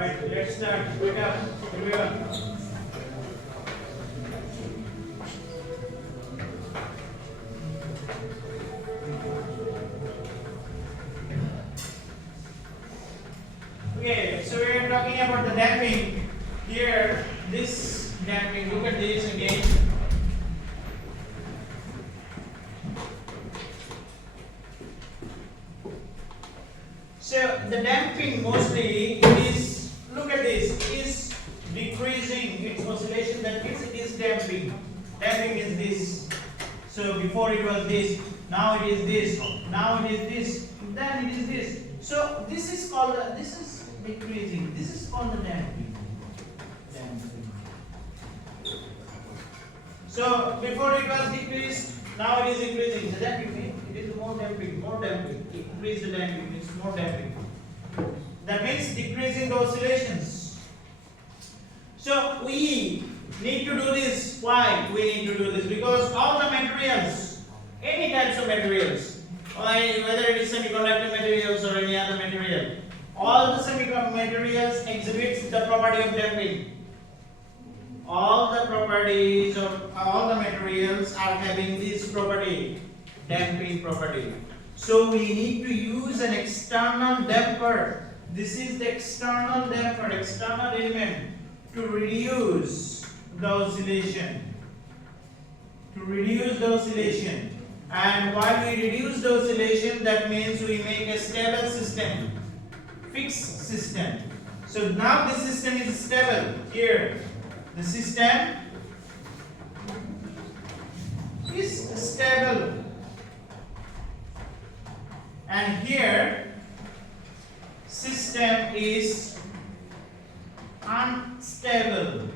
Alright, let's start. Wake up. Everyone. Okay, so we are talking about the damping. Here, this damping, look at this again. So the damping mostly it is, look at this, is decreasing its oscillation, that means it is damping. Damping is this. So before it was this, now it is this, now it is this, then it is this. So this is called, this is decreasing, this is called the damping. So before it was decreased, now it is increasing. The damping, it is more damping, increase the damping, it's more damping. That means decreasing the oscillations. So we need to do this. Why we need to do this? Because all the materials, any types of materials, whether it is semiconductor materials or any other material, all the semiconductor materials exhibits the property of damping. All the properties of all the materials are having this property, damping property. So we need to use an external damper. This is the external damper, external element to reduce the oscillation. To reduce the oscillation. And while we reduce the oscillation, that means we make a stable system, fixed system. So now this system is stable. Here, the system is stable. And here, system is unstable.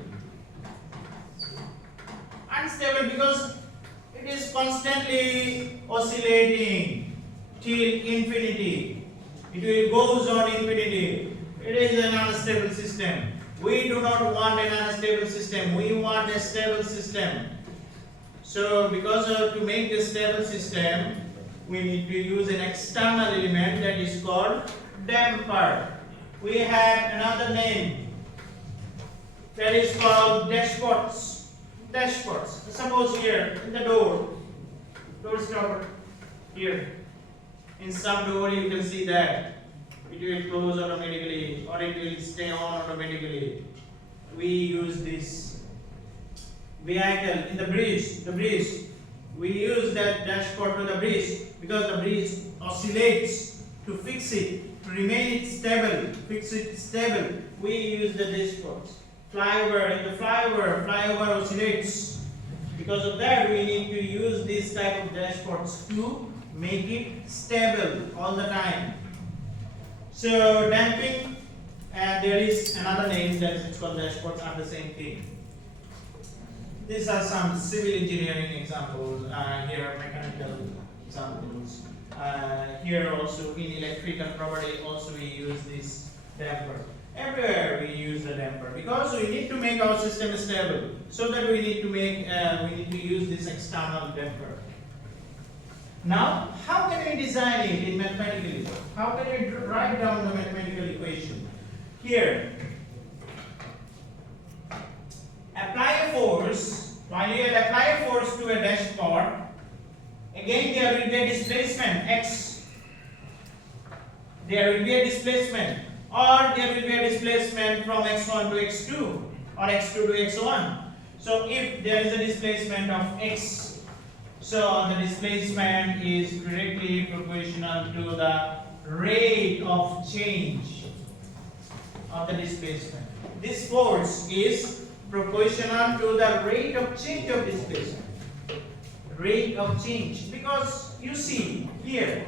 Unstable because it is constantly oscillating till infinity. It will goes on infinity. It is an unstable system. We do not want an unstable system. We want a stable system. So because to make a stable system, we need to use an external element that is called damper. We have another name that is called dashports. Dashports. Suppose here in the door stopper here. In some door you can see that it will close automatically or it will stay on automatically. We use this vehicle in the bridge. We use that dashboard to the bridge because the bridge oscillates. To fix it, to remain it stable, fix it stable, we use the dashboards. Flyover, in the flyover oscillates. Because of that, we need to use this type of dashboards to make it stable all the time. So damping, and there is another name that is called dashboards, are the same thing. These are some civil engineering examples. Here are mechanical examples. Here also in electrical property also we use this damper. Everywhere we use the damper because we need to make our system stable. So that we need to use this external damper. Now, how can we design it in mathematically? How can we write down the mathematical equation? Here, apply a force. While you apply a force to a dashboard, again there will be a displacement x. There will be a displacement, or there will be a displacement from x1 to x2 or x2 to x1. So if there is a displacement of x, so the displacement is directly proportional to the rate of change of the displacement. This force is proportional to the rate of change of displacement. Rate of change, because you see here,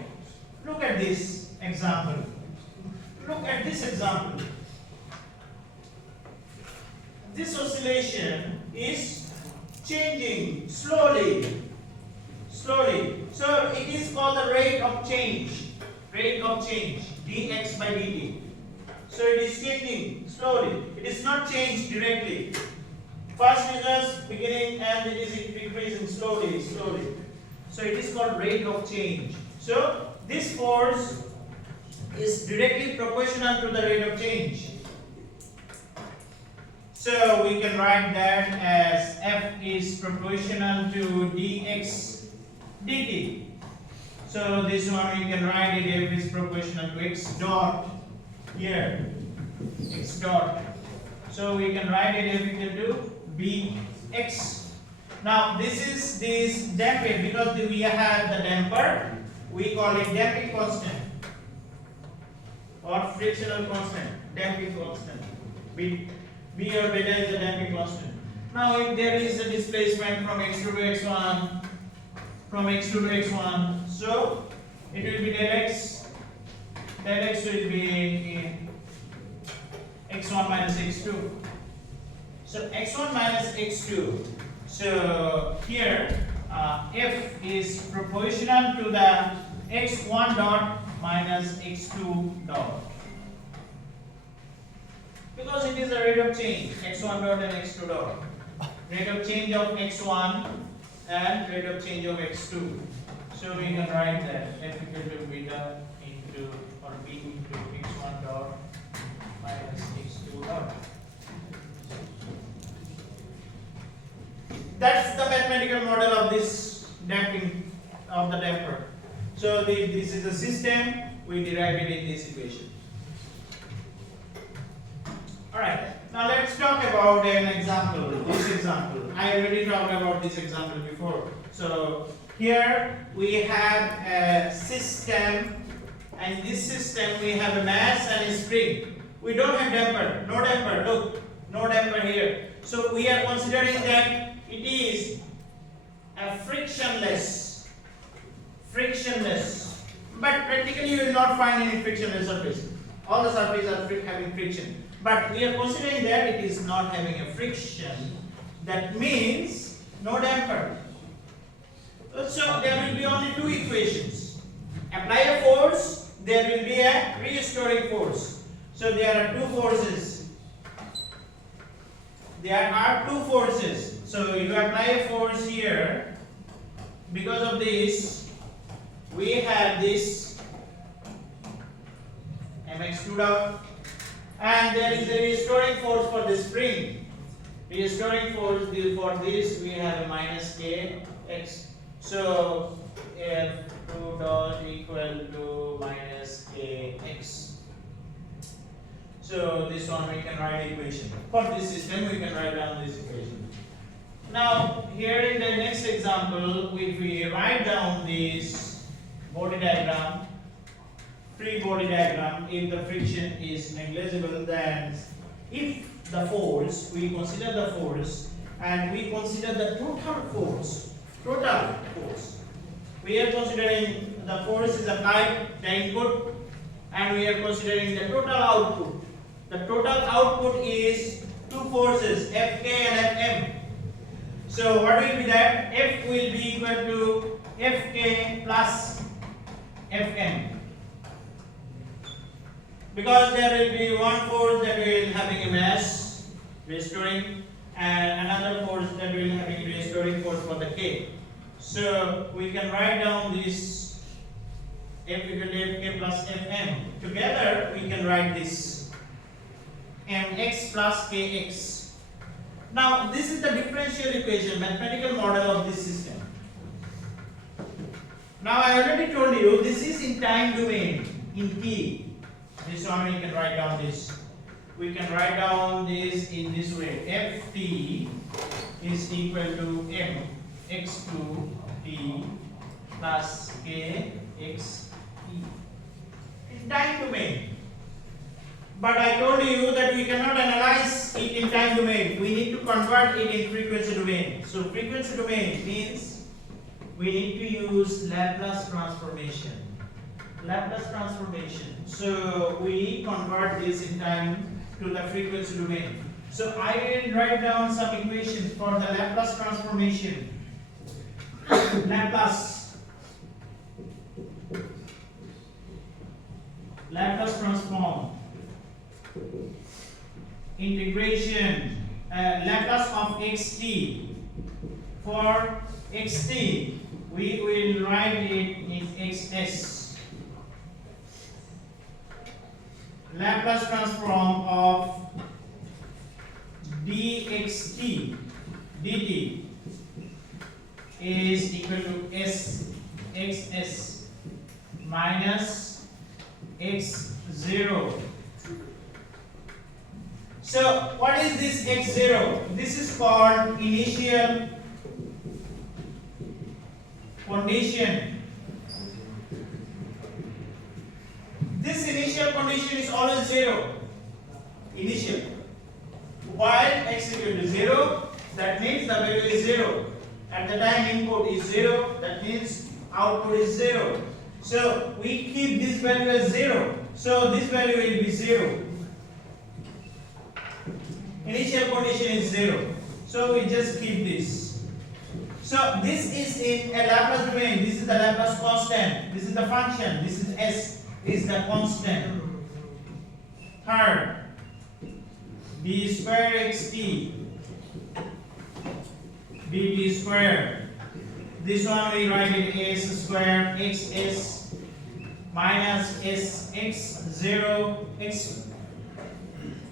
look at this example. Look at this example. This oscillation is changing slowly. So it is called the rate of change. Rate of change, dx by dt. So it is changing slowly. It is not changed directly. First is just beginning and it is decreasing slowly. So it is called rate of change. So this force is directly proportional to the rate of change. So we can write that as f is proportional to dx dt. So this one we can write it f is proportional to x dot here, x dot. So we can write it f equal to bx. Now this damping, because we have the damper, we call it damping constant or frictional constant, damping constant. B or beta is the damping constant. Now if there is a displacement from x2 to x1, so it will be del x will be x1 minus x2. So x1 minus x2. So here f is proportional to the x1 dot minus x2 dot, because it is a rate of change, x1 dot and x2 dot, rate of change of x1 and rate of change of x2. So we can write that f equal to beta into or b into x1 dot minus x2 dot. That's the mathematical model of this damping of the damper. So this is the system, we derive it in this equation. Alright, now let's talk about an example, this example. I already talked about this example before. So here we have a system, and this system we have a mass and a spring. We don't have damper, no damper, look, no damper here. So we are considering that it is a frictionless, but practically you will not find any frictionless surface. All the surfaces are having friction, but we are considering that it is not having a friction. That means no damper. So there will be only two equations. Apply a force, there will be a restoring force. So there are two forces. So you apply a force here. Because of this, we have this mx2 dot, and there is a restoring force for the spring. Restoring force for this we have a minus kx. So f2 dot equal to minus kx. So this one we can write equation. For this system we can write down this equation. Now here in the next example, if we write down this body diagram, free body diagram, if the friction is negligible, then if the force, we consider the force and we consider the total force. We are considering the force is applied, the input, and we are considering the total output. The total output is two forces, Fk and Fm. So what will be that? F will be equal to Fk plus Fm. Because there will be one force that will having a mass restoring, and another force that will having a restoring force for the K. So we can write down this F equal to Fk plus Fm. Together we can write this mx plus kx. Now this is the differential equation, mathematical model of this system. Now I already told you this is in time domain, in t. This one we can write down this. We can write down this in this way. Ft is equal to mx2 t plus kx t. In time domain. But I told you that we cannot analyze it in time domain. We need to convert it in frequency domain. So frequency domain means we need to use Laplace transformation. So we convert this in time to the frequency domain. So I will write down some equations for the Laplace transformation. Laplace transform. Integration Laplace of xt. For xt we will write it in xs. Laplace transform of dxt dt is equal to s xs minus x0. So what is this x0? This is called initial condition. This initial condition is always 0. Initial. While x is equal to 0, that means the value is 0. At the time input is 0, that means output is 0. So we keep this value as 0. So this value will be 0. Initial condition is 0. So we just keep this. So this is in a Laplace domain. This is the Laplace constant. This is the function. This is s is the constant. Third, b square xt dt square. This one we write it s square xs minus sx0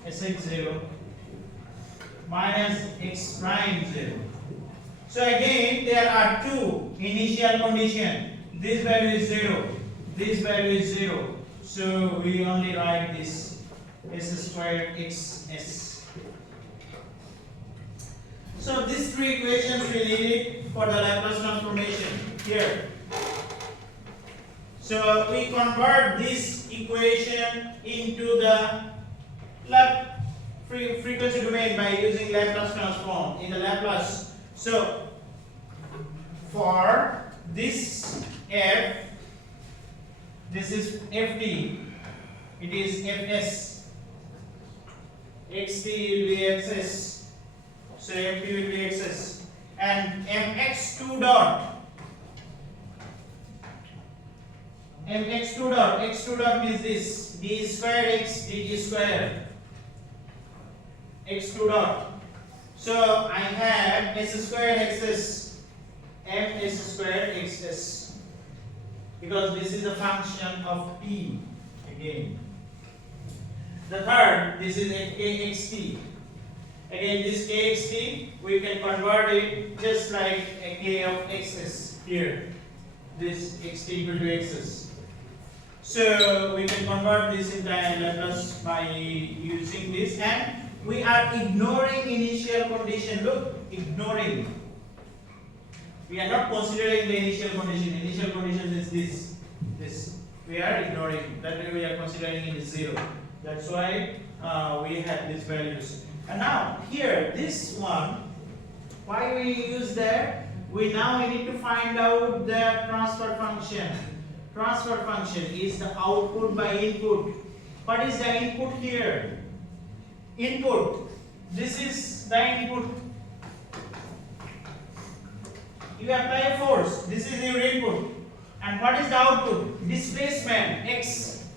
sx0 minus x prime 0. So again there are two initial condition. This value is 0. This value is 0. So we only write this s squared xs. So these three equations we need for the Laplace transformation here. So we convert this equation into the frequency domain by using Laplace transform in the Laplace. So for this f, this is ft, it is fs, xt will be xs, so ft will be xs, and mx2 dot, x2 dot means this, d square x dt square, x2 dot. So I have s squared xs, ms squared xs, because this is a function of t again. The third, this is a kxt. Again, this kxt we can convert it just like a k of xs here. This xt equal to xs. So we can convert this into Laplace by using this, and we are ignoring initial condition. Look, ignoring. We are not considering the initial condition. Initial condition is this. We are ignoring. That way we are considering it is 0. That's why we have these values. And now here, this one, why we use that? We need to find out the transfer function. Transfer function is the output by input. What is the input here? Input. This is the input. You apply force. This is your input. And what is the output? Displacement x.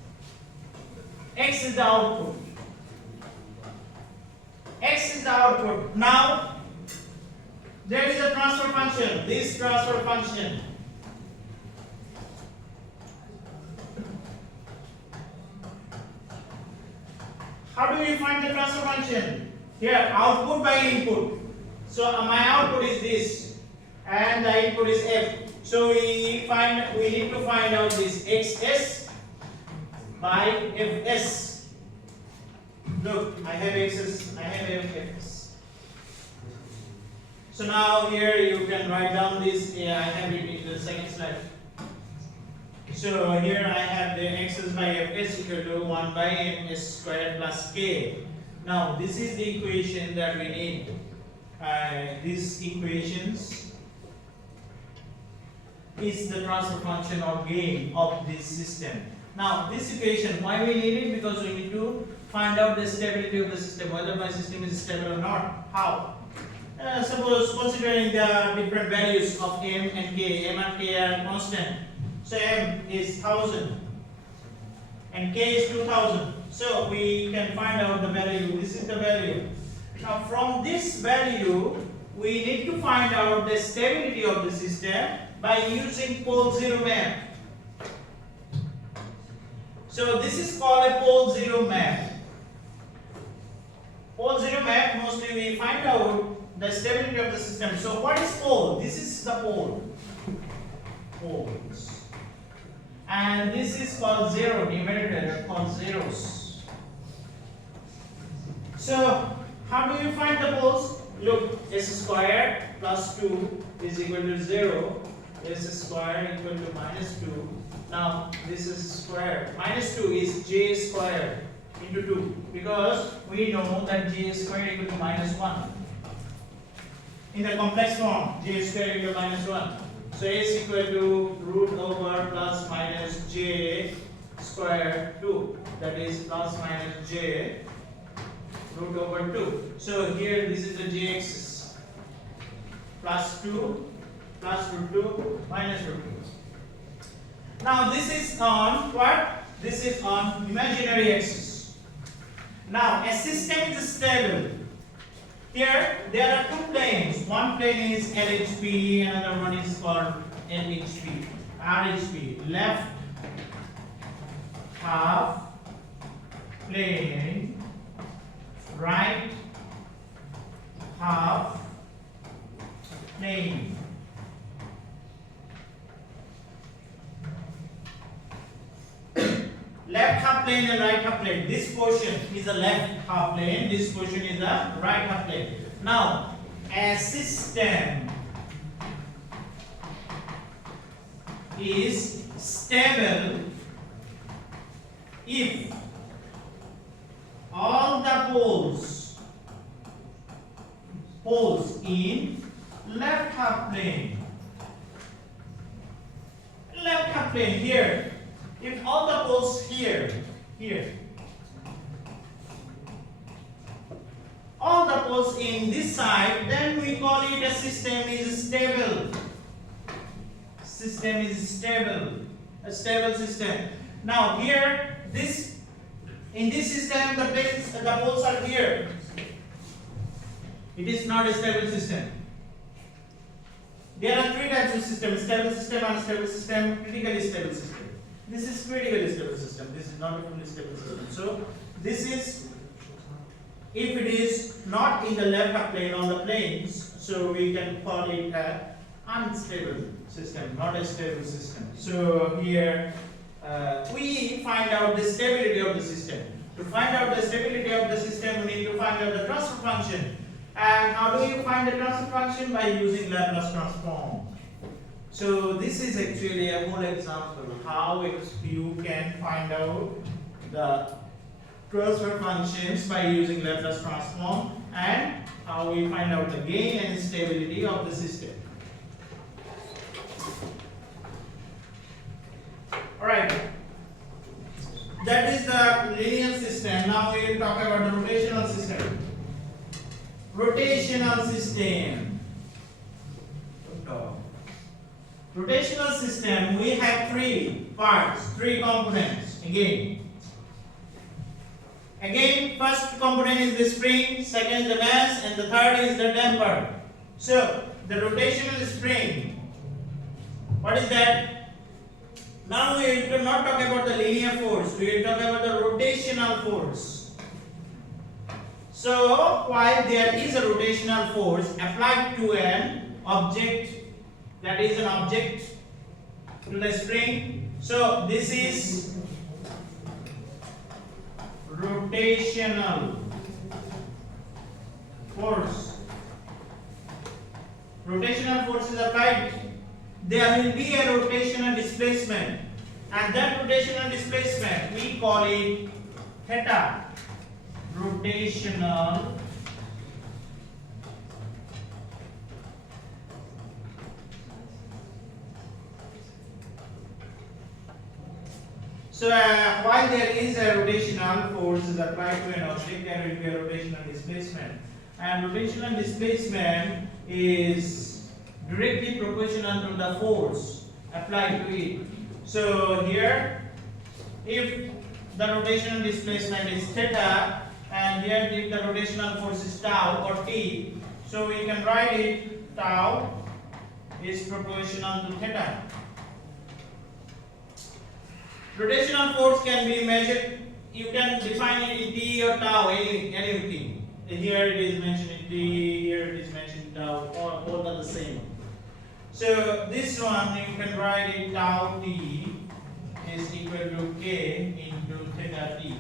X is the output. X is the output. Now there is a transfer function. This transfer function. How do we find the transfer function? Here, output by input. So my output is this, and the input is f. So we need to find out this xs by fs. Look, I have xs, I have fs. So now here you can write down this. I have it in the second slide. So here I have the xs by fs equal to 1 by ms squared plus k. Now this is the equation that we need. These equations is the transfer function or gain of this system. Now this equation, why we need it? Because we need to find out the stability of the system, whether my system is stable or not. How? Suppose considering the different values of m and k. M and k are constant. So m is 1000 and k is 2000. So we can find out the value. This is the value. Now from this value, we need to find out the stability of the system by using pole zero map. So this is called a pole zero map. Pole zero map, most mostly we find out the stability of the system. So what is pole? This is the pole. Poles. And this is called zero, numerator called zeros. So how do you find the poles? Look, s squared plus 2 is equal to 0. S squared equal to minus 2. Now this is squared. Minus 2 is j squared into 2, because we know that j squared equal to minus 1. In the complex form, j squared equal to minus 1. So s equal to root over plus minus j squared 2. That is plus minus j root over 2. So here this is the j axis. Plus 2 plus root 2 minus root 2. Now this is on what? This is on imaginary axis. Now a system is stable. Here there are two planes. One plane is LHP, another one is called LHP. RHP, left half plane, right half plane. Left half plane and right half plane. This portion is the left half plane, this portion is the right half plane. Now, a system is stable if all the poles in left half plane. Left half plane here. If all the poles here, all the poles in this side, then we call it a system is stable. System is stable. A stable system. Now here, in this system, the poles are here. It is not a stable system. There are three types of systems: stable system, unstable system, critically stable system. This is critically stable system. This is not a fully stable system. So this is, if it is not in the left half plane on the planes, so we can call it a unstable system, not a stable system. So here we find out the stability of the system. To find out the stability of the system, we need to find out the transfer function. And how do you find the transfer function? By using Laplace transform. So this is actually a whole example how you can find out the transfer functions by using Laplace transform, and how we find out the gain and stability of the system. Alright, that is the linear system. Now we will talk about the rotational system. Rotational system. Rotational system, we have three parts, three components. Again, first component is the spring, second is the mass, and the third is the damper. So, the rotational spring, what is that? Now we will not talk about the linear force, we will talk about the rotational force. So, while there is a rotational force applied to an object, that is an object to the spring, so this is rotational force. Rotational force is applied, there will be a rotational displacement, and that rotational displacement we call it theta. Rotational while there is a rotational force is applied to an object, there will be a rotational displacement, and rotational displacement is directly proportional to the force applied to it. So here, if the rotational displacement is theta, and here if the rotational force is tau or t, so we can write it tau is proportional to theta. Rotational force can be measured, you can define it in t or tau, anything. here it is mentioned in t, here it is mentioned in tau, or both are the same. So this one you can write it tau t is equal to k into theta t.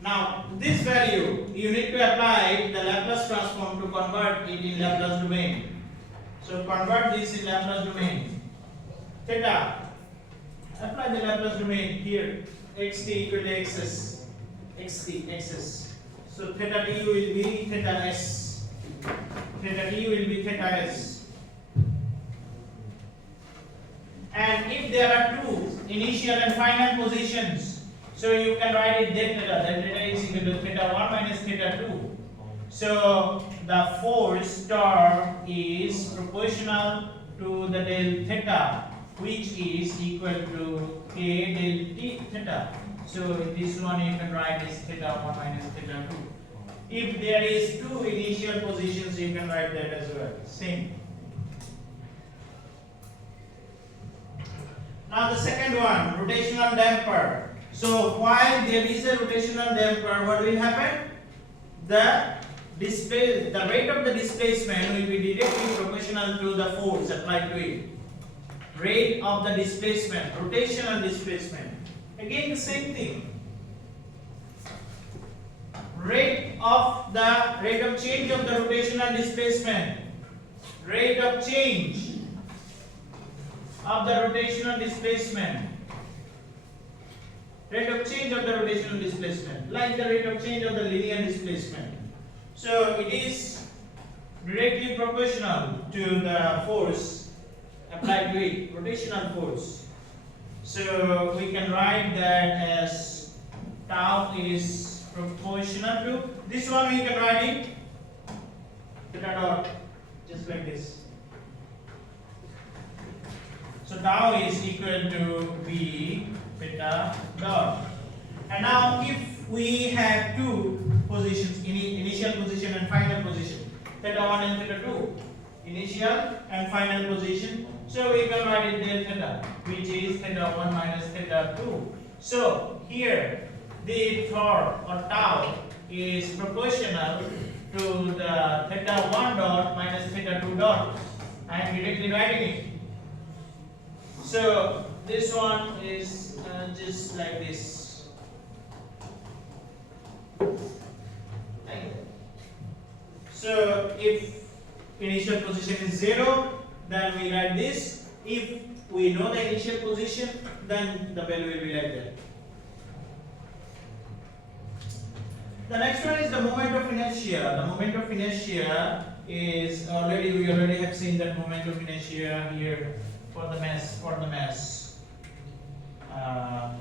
Now this value you need to apply the Laplace transform to convert it in Laplace domain. So convert this in Laplace domain. Theta, apply the Laplace domain here. Xt equal to xs, xs. So theta t will be theta s. Theta t will be theta s. And if there are two initial and final positions, so you can write it that theta is equal to theta 1 minus theta 2. So the force torque is proportional to the del theta, which is equal to k del t theta. So this one you can write is theta 1 minus theta 2. If there is two initial positions, you can write that as well. Same. Now the second one, rotational damper. So while there is a rotational damper, what will happen? The rate of the displacement will be directly proportional to the force applied to it. Rate of the displacement, rotational displacement. Again the same thing. Rate of change of the rotational displacement. Rate of change of the rotational displacement. Rate of change of the rotational displacement, like the rate of change of the linear displacement. So it is directly proportional to the force applied to it, rotational force. So we can write that as tau is proportional to this one. We can write it theta dot, just like this. So tau is equal to b theta dot. And now if we have two positions, initial position and final position, theta 1 and theta 2, initial and final position, so we can write it del theta, which is theta 1 minus theta 2. So here the torque or tau is proportional to the theta 1 dot minus theta 2 dot. I am directly writing it. So this one is just like this. So if initial position is 0, then we write this. If we know the initial position, then the value will be like that. The next one is the moment of inertia. The moment of inertia is we already have seen that moment of inertia here for the mass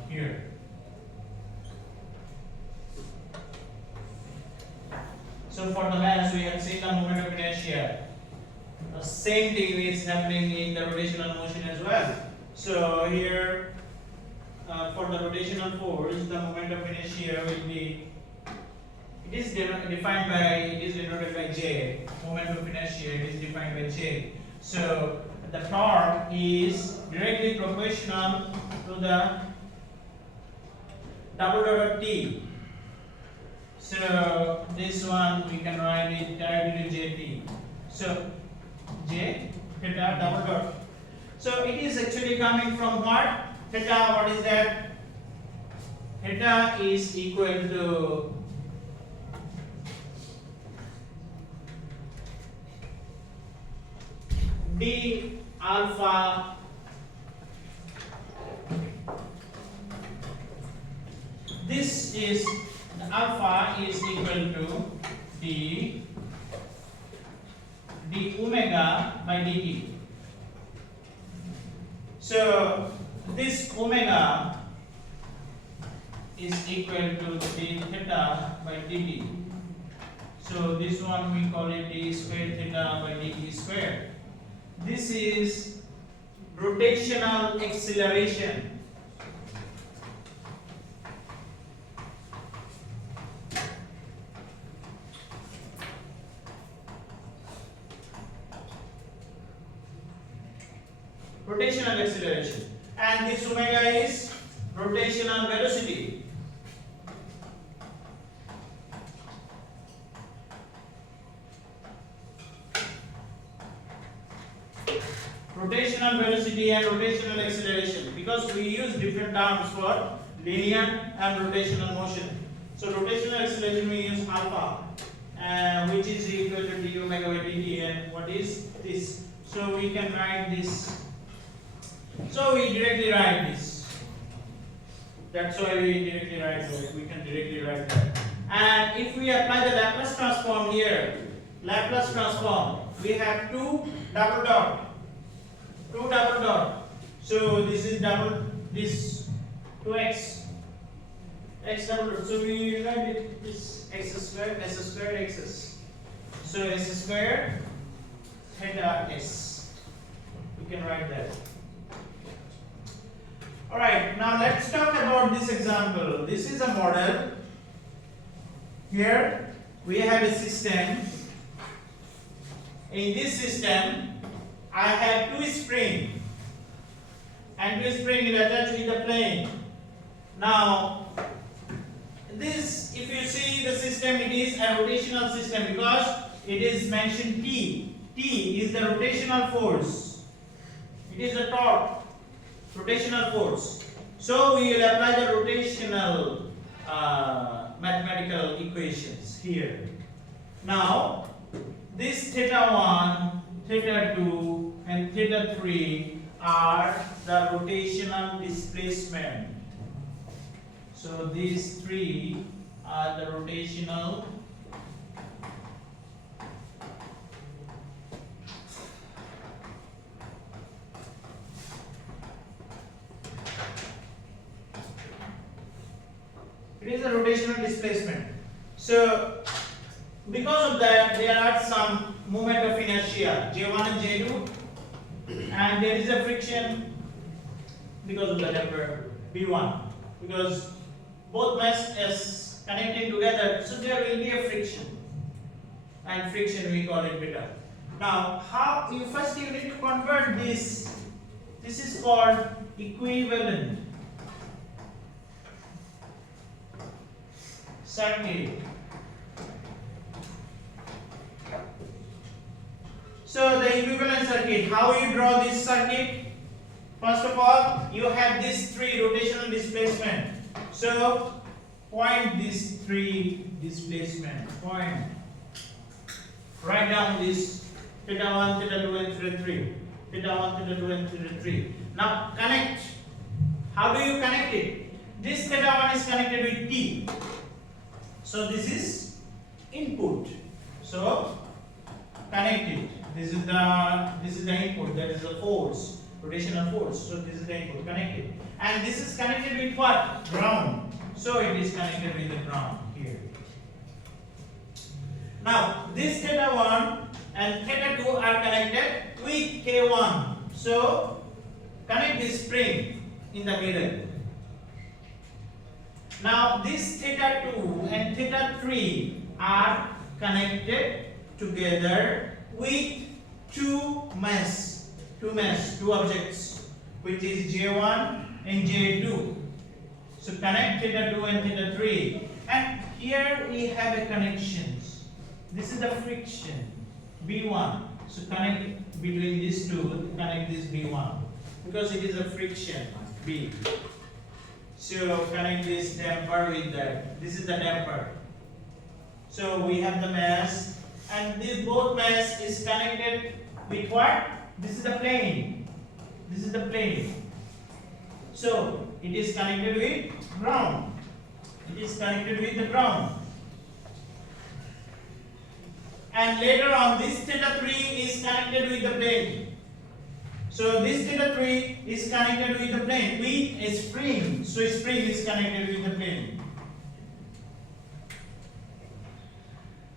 here. So for the mass we have seen the moment of inertia. The same thing is happening in the rotational motion as well. So here for the rotational force, the moment of inertia will be, it is denoted by J. Moment of inertia, it is defined by J. So the torque is directly proportional to the double dot of T. So this one we can write it directly to Jt. So J theta double dot. So it is actually coming from what? Theta, what is that? Theta is equal to d alpha this is the alpha is equal to d omega by dt. So this omega is equal to d theta by dt. So this one we call it d square theta by dt square. This is rotational acceleration. Rotational acceleration. And this omega is rotational velocity. Rotational velocity and rotational acceleration, because we use different terms for linear and rotational motion. So rotational acceleration we use alpha, which is equal to d omega by dt, and what is this? So we can write this. So we directly write this. That's why we directly write that. We can directly write that. And if we apply the Laplace transform here, Laplace transform, we have two double dot. So this is double, this 2x, x double dot. So we write it this x squared, x. So s squared theta s. We can write that. Alright, now let's talk about this example. This is a model. Here we have a system. In this system, I have two springs, and two springs is attached with the plane. Now, this, if you see the system, it is a rotational system because it is mentioned T. T is the rotational force. It is the torque, rotational force. So we will apply the rotational mathematical equations here. Now, this theta 1, theta 2 and theta 3 are the rotational displacement. So these three are the rotational it is a rotational displacement. So because of that, there are some moment of inertia J1 and J2, and there is a friction because of the damper B1, because both mass is connecting together, so there will be a friction, and friction we call it beta. Now, how you first you need to convert this. This is called equivalent circuit. So the equivalent circuit, how you draw this circuit? First of all, you have these three rotational displacement. So point these three displacement. Point. Write down this theta 1, theta 2 and theta 3. Theta 1, theta 2 and theta 3. Now connect. How do you connect it? This theta 1 is connected with T. So this is input. So connect it. This is the input, that is the force, rotational force. So this is the input, connected. And this is connected with what? Ground. So it is connected with the ground here. Now this theta 1 and theta 2 are connected with K1. So connect this spring in the middle. Now this theta 2 and theta 3 are connected together with two objects, which is J1 and J2. So connect theta 2 and theta 3, and here we have a connections. This is the friction B1. So connect between these two, connect this B1 because it is a friction B. So connect this damper with that. This is the damper. So we have the mass, and this both mass is connected with what? This is the plane. This is the plane. So it is connected with ground. It is connected with the ground. And later on, this theta 3 is connected with the plane. So this theta 3 is connected with the plane with a spring. So spring is connected with the plane.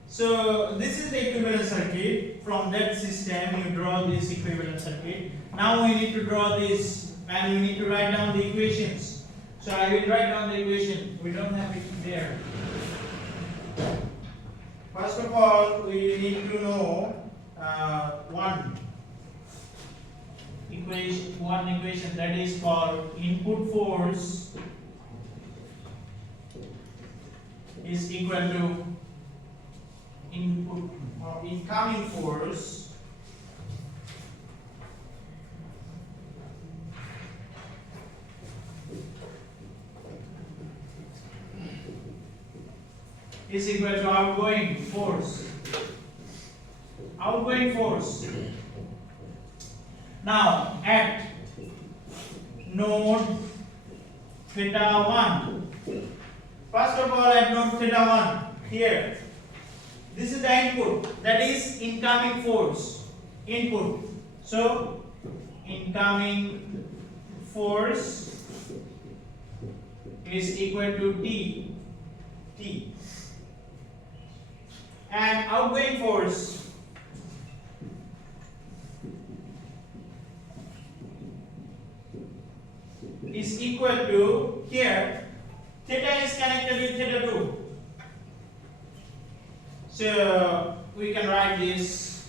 So this is the equivalent circuit. From that system, you draw this equivalent circuit. Now we need to draw this, and we need to write down the equations. So I will write down the equation. We don't have it there. First of all, we need to know one equation that is called input force is equal to input or incoming force is equal to outgoing force. Outgoing force. Now at node theta 1. First of all, at node theta 1 here. This is the input, that is incoming force. Input. So incoming force is equal to T. And outgoing force is equal to, here theta is connected with theta 2. So we can write this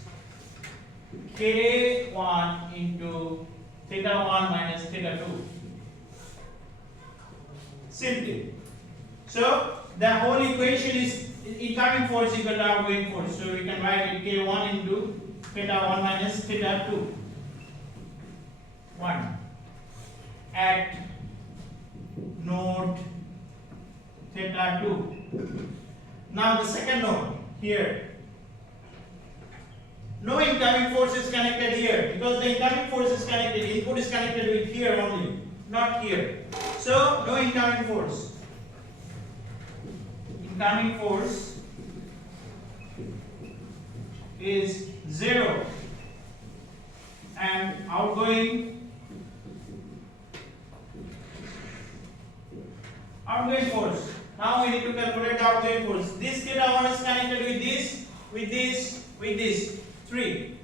K1 into theta 1 minus theta 2. Simply. So the whole equation is incoming force equal to outgoing force. So we can write it K1 into theta 1 minus theta 2. 1 at node theta 2. Now the second node here. No incoming force is connected here because the incoming force is connected. Input is connected with here only, not here. So no incoming force. Incoming force is 0 and outgoing force. Now we need to calculate the outgoing force. This theta 1 is connected with this 3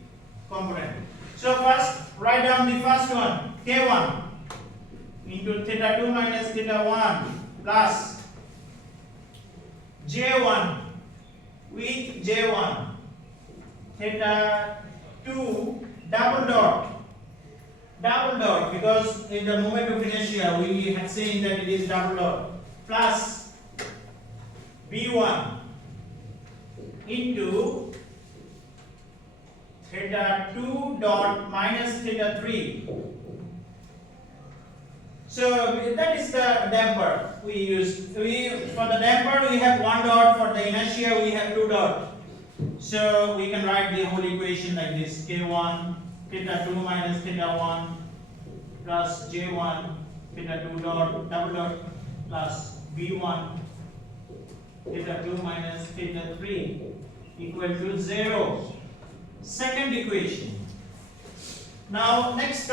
component. So first write down the first one, K1 into theta 2 minus theta 1 plus J1 with J1 theta 2 double dot because in the moment of inertia we had seen that it is double dot plus B1 into theta 2 dot minus theta 3. So that is the damper we use. For the damper we have 1 dot, for the inertia we have 2 dot. So we can write the whole equation like this: K1 theta 2 minus theta 1 plus J1 theta 2 dot double dot plus B1 theta 2 minus theta 3 equal to 0. Second equation. Now let's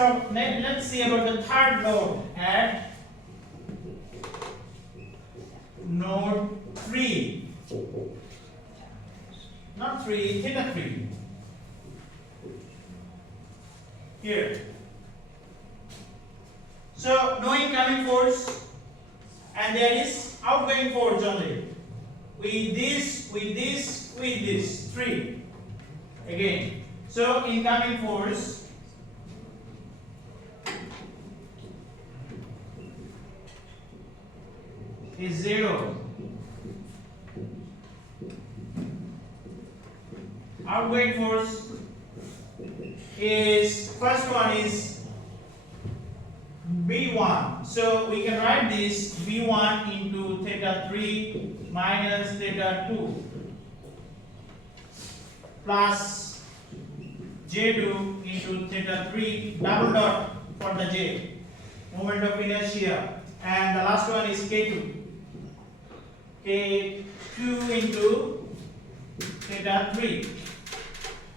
see about the third node at node 3. Not 3, theta 3. Here. So no incoming force and there is outgoing force only. With this 3 again. So incoming force is 0. Outgoing force is, first one is B1. So we can write this B1 into theta 3 minus theta 2 plus J2 into theta 3 double dot for the J, moment of inertia, and the last one is K2. K2 into theta 3.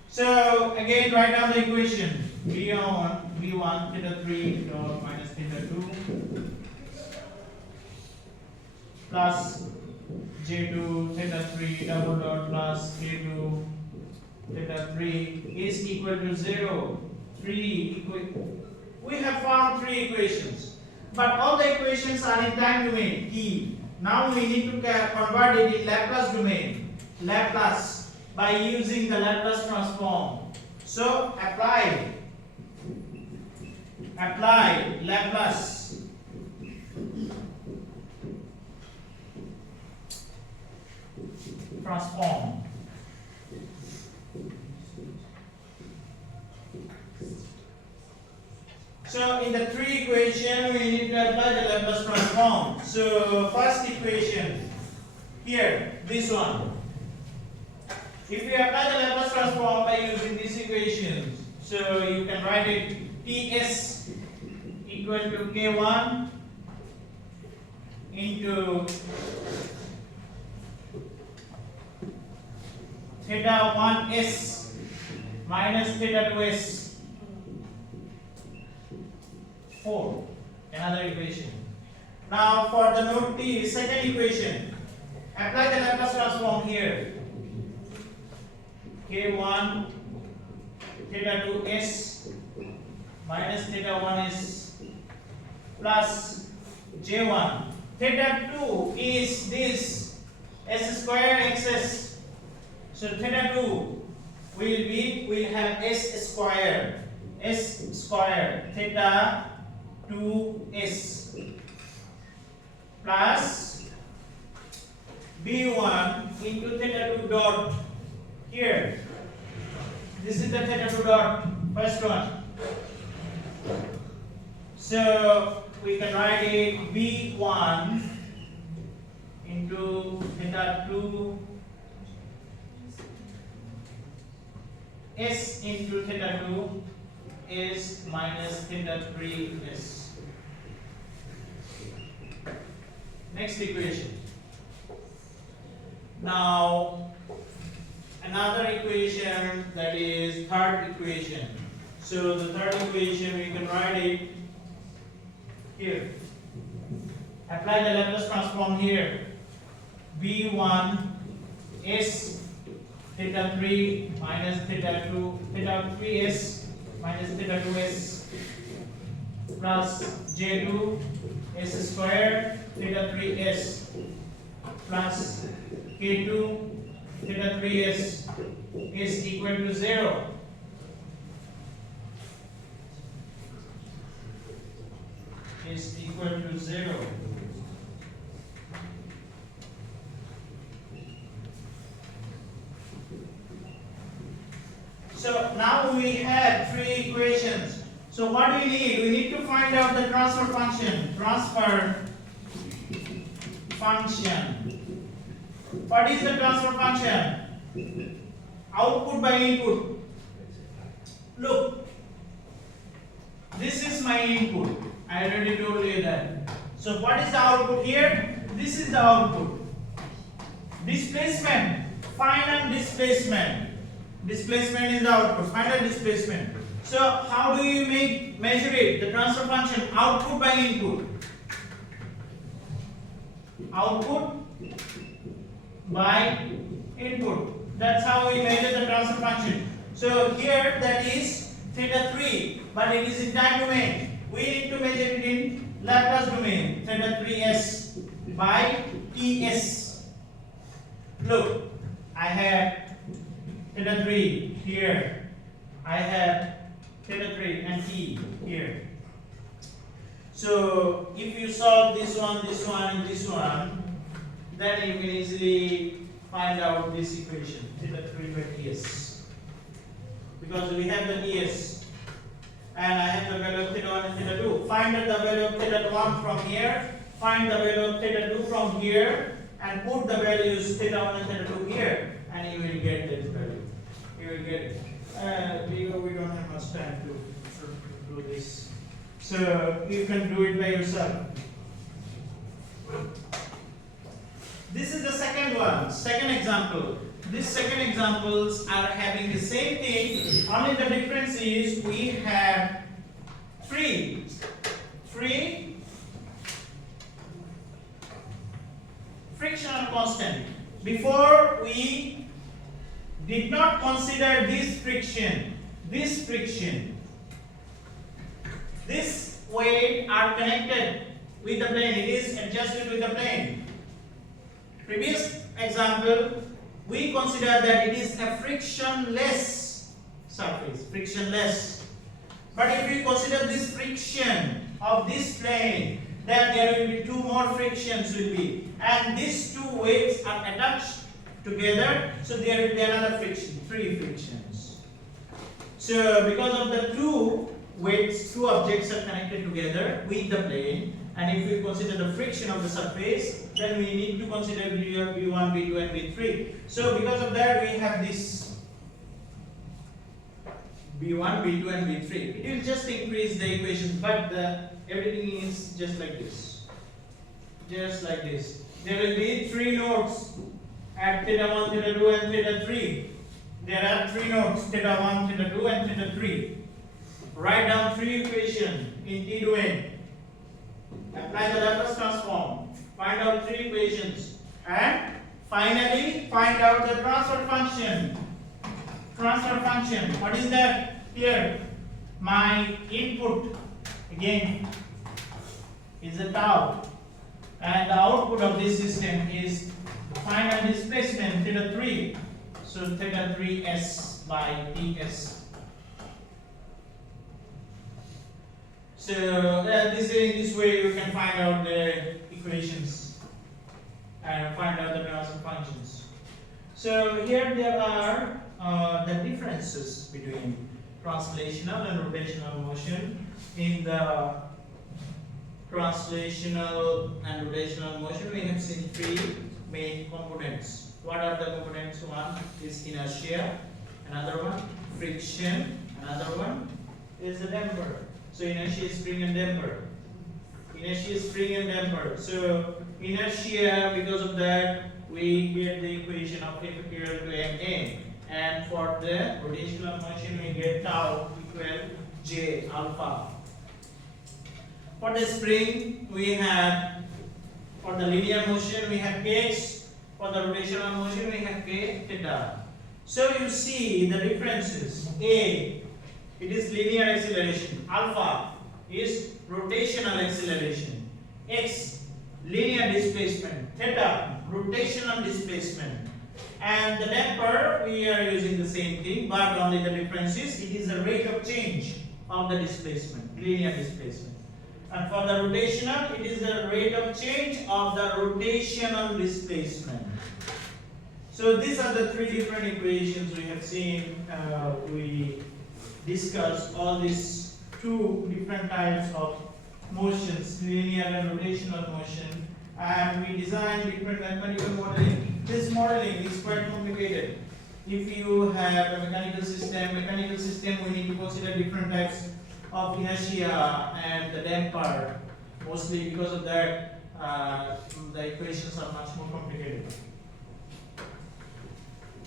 So again write down the equation: V1 theta 3 dot minus theta 2 plus J2 theta 3 double dot plus K2 theta 3 is equal to 0. We have found 3 equations, but all the equations are in time domain T. Now we need to convert it in Laplace domain, Laplace, by using the Laplace transform. So apply apply Laplace transform. So in the three equation we need to apply the Laplace transform. So first equation here, this one. If you apply the Laplace transform by using these equations, so you can write it Ts equal to K1 into theta 1s minus theta 2s 4. Another equation. Now for the node T, second equation, apply the Laplace transform here. K1 theta 2s minus theta 1s plus J1. Theta 2 is this s square xs. So theta 2 will have s square theta 2s plus b1 into theta 2 dot here. This is the theta 2 dot, first one. So we can write it b1 into theta 2 s into theta 2 is minus theta 3s. Next equation. Now another equation, that is third equation. So the third equation we can write it here. Apply the Laplace transform here. b1 s theta 3 minus theta 2 theta 3s minus theta 2s plus j2 s square theta 3s plus k2 theta 3s is equal to 0. Is equal to 0. So now we have three equations. So what do we need? We need to find out the transfer function. Transfer function. What is the transfer function? Output by input. Look, this is my input. I already told you that. So what is the output here? This is the output. Displacement. Final displacement. Displacement is the output. Final displacement. So how do you measure it? The transfer function, output by input. Output by input. That's how we measure the transfer function. So here that is theta 3, but it is in time domain. We need to measure it in Laplace domain. Theta 3s by Ts. Look, I have theta 3 here. I have theta 3 and T here. So if you solve this one, and this one, then you can easily find out this equation, theta 3 by Ts. Because we have the Ts and I have the value of theta 1 and theta 2. Find the value of theta 1 from here, find the value of theta 2 from here, and put the values theta 1 and theta 2 here, and you will get this value. You will get it. We don't have much time to do this. So you can do it by yourself. This is the second one, second example. These second examples are having the same thing, only the difference is we have three frictional constant. Before we did not consider this friction. This weight are connected with the plane. It is adjusted with the plane. Previous example, we consider that it is a frictionless surface. Frictionless. But if we consider this friction of this plane, then there will be two more frictions will be, and these two weights are attached together, so there will be another friction, three frictions. So because of the two weights, two objects are connected together with the plane, and if we consider the friction of the surface, then we need to consider B1, B2 and B3. So because of that we have this B1, B2 and B3. It will just increase the equations, but everything is just like this. Just like this. There will be three nodes at theta 1, theta 2 and theta 3. There are three nodes, theta 1, theta 2 and theta 3. Write down three equations in T domain. Apply the Laplace transform. Find out three equations. And finally find out the transfer function. Transfer function. What is that? Here. My input again is a tau. And the output of this system is final displacement theta 3. So theta 3s by ts. So in this way you can find out the equations and find out the transfer functions. So here there are the differences between translational and rotational motion. In the translational and rotational motion we have seen three main components. What are the components? One is inertia, another one friction, another one is a damper. So inertia is spring and damper. Inertia is spring and damper. So inertia, because of that, we get the equation of F equal to ma. And for the rotational motion, we get tau equal j alpha. For the spring, we have, for the linear motion, we have kx. For the rotational motion, we have k theta. So you see the differences. A, it is linear acceleration. Alpha is rotational acceleration. X, linear displacement. Theta, rotational displacement. And the damper, we are using the same thing, but only the difference is it is the rate of change of the displacement, linear displacement. And for the rotational, it is the rate of change of the rotational displacement. So these are the three different equations we have seen. We discussed all these two different types of motions, linear and rotational motion, and we designed different mathematical modeling. This modeling is quite complicated. If you have a mechanical system we need to consider different types of inertia and the damper. Mostly because of that, the equations are much more complicated.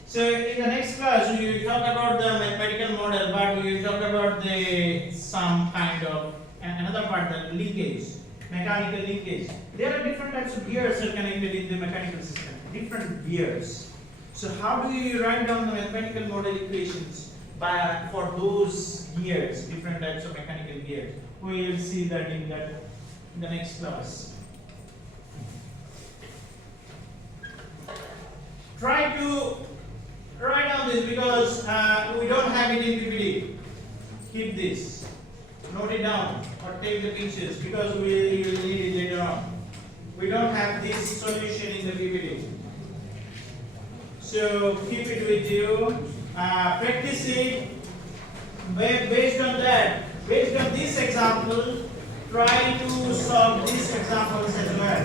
So in the next class we will talk about the mathematical model, but we will talk about the some kind of another part, the linkage, mechanical linkage. There are different types of gears are connected in the mechanical system, different gears. So how do you write down the mathematical model equations for those gears, different types of mechanical gears? We will see that in the next class. Try to write down this because we don't have it in PPT. Keep this, note it down, or take the pictures because we will need it later on. We don't have this solution in the PPT. So keep it with you, practice it. Based on that, based on this example, try to solve these examples as well.